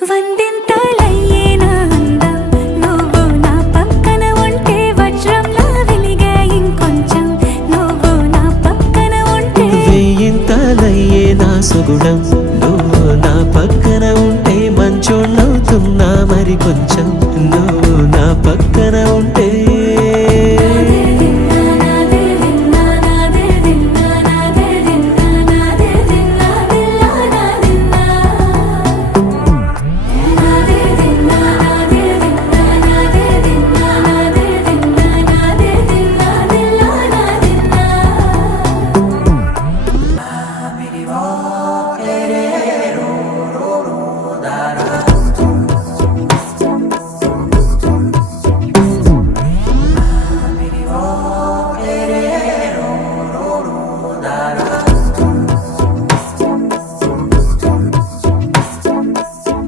వందింతలయ్యేనా అందం నువ్వు నా పక్కన ఉంటే వజ్రంలా వెలిగే ఇంకొంచెం నువ్వు నా పక్కన ఉంటే వెయ్యింతలయ్యేనా సుగుణం నువ్వు నా పక్కన ఉంటే మంచోళ్ళవుతున్నా మరి కొంచెం